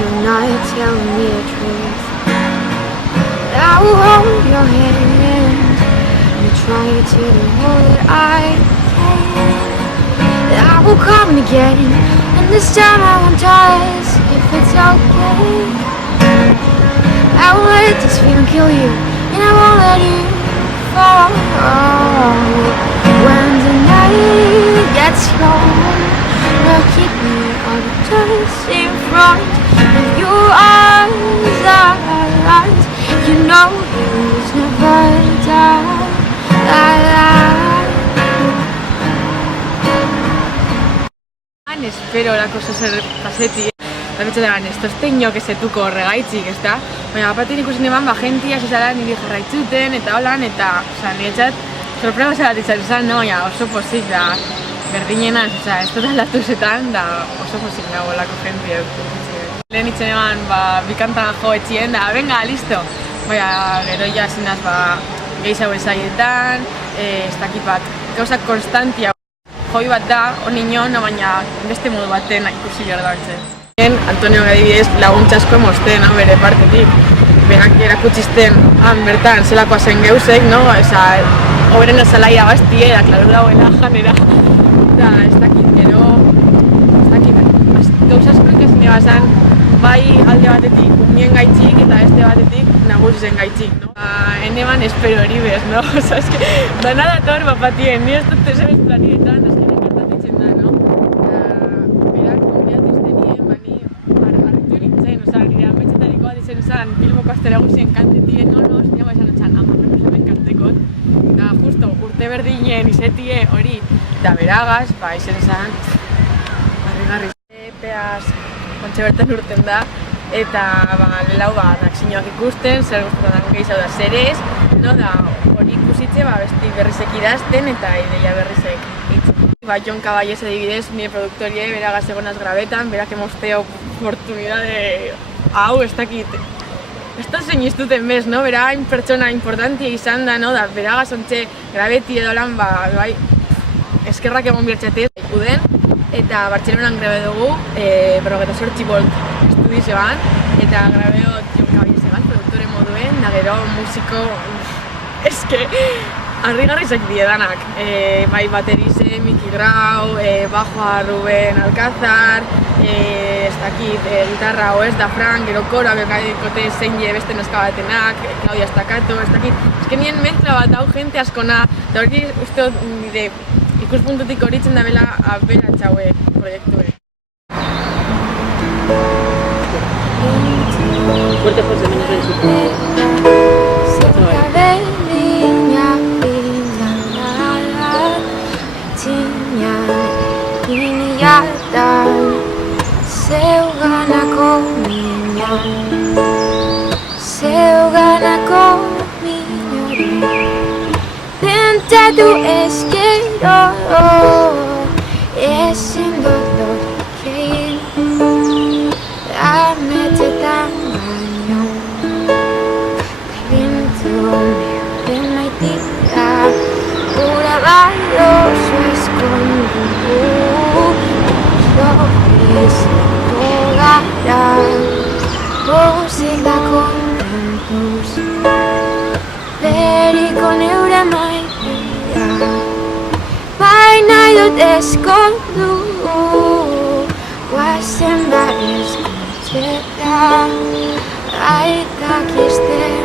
you're not telling me the truth. I will hold your hand and try to do all that I can. I will come again, and this time I won't ask if it's okay. I won't let this feeling kill you, and I won't let you fall. When the night gets cold, will keep me all just in front of your eyes. You know he's never die. Espero horako zer pasetik. Eta betxetan, ez tozte inok ezetuko horregaitzik, ez da? Baina, apatik ikusten eman, jentia zezala niri jarraitzuten, eta holan, eta, niretzat, sorpresa bat izan, no? Baina, oso pozik da, berdinenaz, ez dut aldatuzetan, da oso pozik dago lako jentia. Lehen itzen eman, bikantan jo etxien, da, venga, listo! Baina, gero ja zinaz, gehiago ezaietan, ez dakit bat, gauzak konstantia. Hoi bat da, honi nion, baina beste modu baten ikusi behar da betzen. Antonio adibidez laguntza asko emosten, bere partetik. Berak erakutsisten bertan zelakoa zen geuzek, oberen azalaia bastie, da klaru dagoela janera. Eta ez dakit, gero, gauza asko ikasin ebazan, bai alde batetik umien gaitxik eta beste batetik nagusizen gaitxik. Hene ban espero hori bez, dana dator bapatien, nire ez dut ezebez planietan, Bilboko astera guzien kantetien, zinema esan etxan, hemen kantekot. Eta justo urte berdinen izetie hori, eta beragaz, izen esan, harri-garri. Epeaz kontxe bertan urten da, eta lelau nakzinoak ikusten, zer guztetan gehiago da zerez, da hori ikusitze besti berrizek idazten eta ideia berrizek itzen. Jon Caballez adibidez, nire produktorie, beragaz egonaz grabetan, berak emozteo oportunidade hau, ez dakit. Ez da zein iztuten bez, bera hain pertsona importantia izan da, beragaz ontxe grabeti edo lan, eskerrak egon birtxatez ikuden, eta Bartxelonan grabe dugu, 48 volt estudizioan, eta grabeot Jon Caballez egan, produktore moduen, da gero musiko, eske, harri-garrizak diedanak, bai baterize, Miki Grau, bajoa Ruben Alcázar, ez dakit, gitarra oez da Frank, gero kora, bekadekote zein beste neska batenak, Claudia Staccato, ez dakit. Ez nien mezkla bat hau jente askona, eta hori uste nire ikuspuntutik horitzen da bela aberatxaue proiektue. Fuerte José, menos en Seugana minha tentado esquecer esse dolor que a mente tamanho dentro de minha vida por abaixo escondido música con tantos ver con eura magia vaina do desconto quase mais escuchar ai tá que este